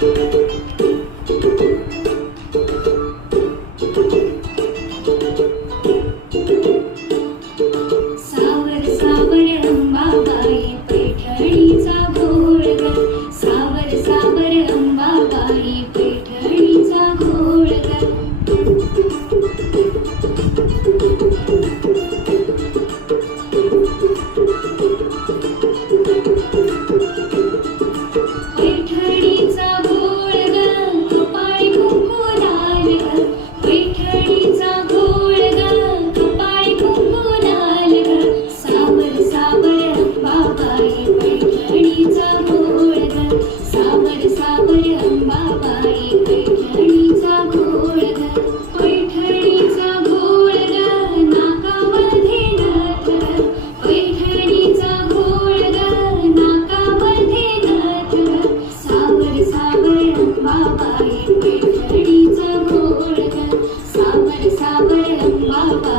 सावर सावर सावर Ambabai